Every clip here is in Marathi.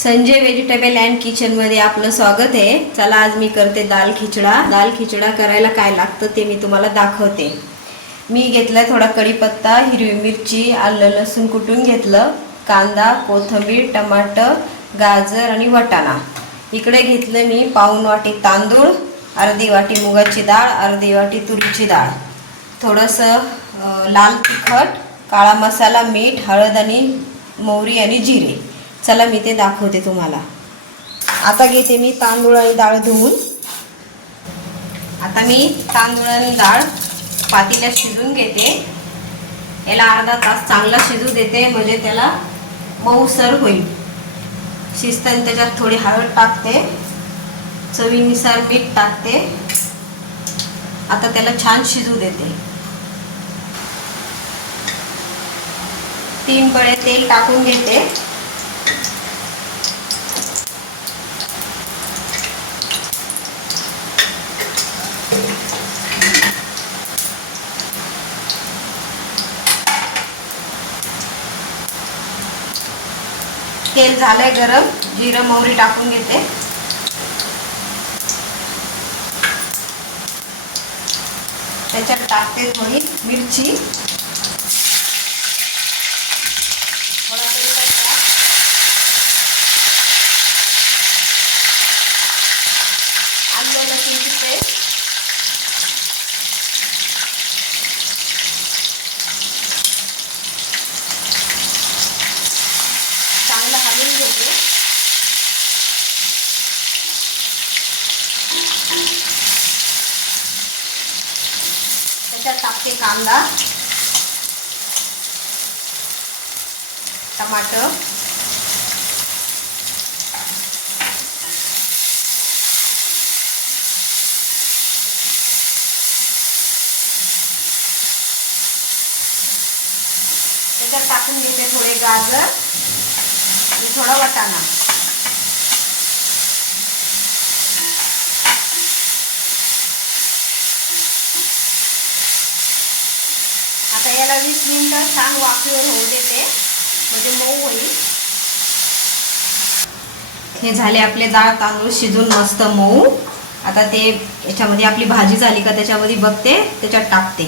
संजय व्हेजिटेबल अँड किचन मध्ये आपलं स्वागत आहे। चला आज मी करते दाल खिचडा। दाल खिचडा करायला काय लागतं ते मी तुम्हाला दाखवते। मी घेतला थोडा कढीपत्ता, हिरवी मिरची, आलं लसूण कुटून घेतलं, कांदा, कोथिंबीर, टमाटर, गाजर आणि वाटाणा। इकडे घेतलं मी पाऊण वाटी तांदूळ, अर्धी वाटी मुगाची डाळ, अर्धी वाटी तुरीची डाळ, थोडंसं लाल तिखट, काळा मसाला, मीठ, हळद आणि मोहरी आणि जिरे। चला मी ते दाखवते तुम्हाला। आता घेते मी तांदूळ आणि डाळ धुवून। आता मी तांदूळ आणि डाळ पातेल्यात शिजवून घेते। याला अर्धा तास चांगला शिजू देते, म्हणजे त्याला मऊसर होईल। शिजताना त्याच्यात थोडी हळद टाकते, चवीनुसार मीठ टाकते। आता त्याला छान शिजू देते। 3 पळे तेल टाकून घेते। तेल झालंय गरम, जिरं मोहरी टाकून घेते। त्याच्यात टाकते थोडी मिरची, थोडा कढीपत्ता, आलं लसूणची पेस्ट, चांगलं हलवून घेते। त्याच्यात टाकते कांदा, टमाटर, त्याच्यात टाकून घेते थोडे गाजर आणि थोडा वाटाणा। आता याला 20 मिनिटं छान वाफेवर होऊ देते, म्हणजे मऊ होईल। हे झाले आपले डाळ तांदूळ शिजून मस्त मऊ। आता ते याच्यामध्ये आपली भाजी झाली का त्याच्यामध्ये बघते, त्याच्यात टाकते।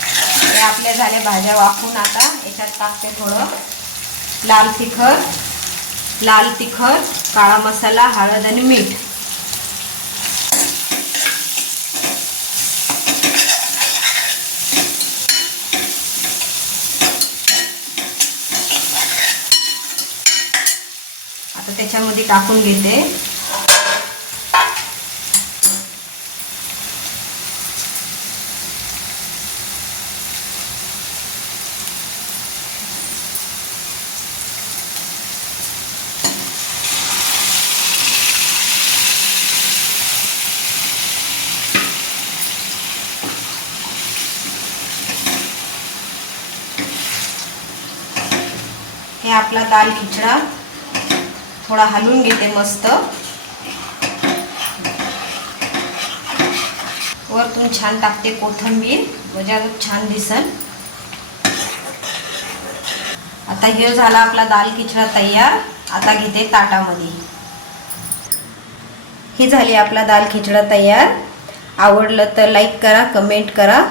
हे आपल्या झाले भाज्या वाफून। आता याच्यात टाकते थोडं लाल तिखट, काळा मसाला, हळद आणि मीठ। आता त्याच्यामध्ये टाकून घेते। हे आपला दाल खिचडा थोडा हलवून घेते मस्त। वरतून छान टाकते कोथिंबीर, म्हणजे अजून छान दिसल। आता हे झाला आपला दाल खिचडा तयार। आता घेते ताटामध्ये। हे झाले आपला दाल खिचडा तयार। आवडलं तर लाईक करा, कमेंट करा।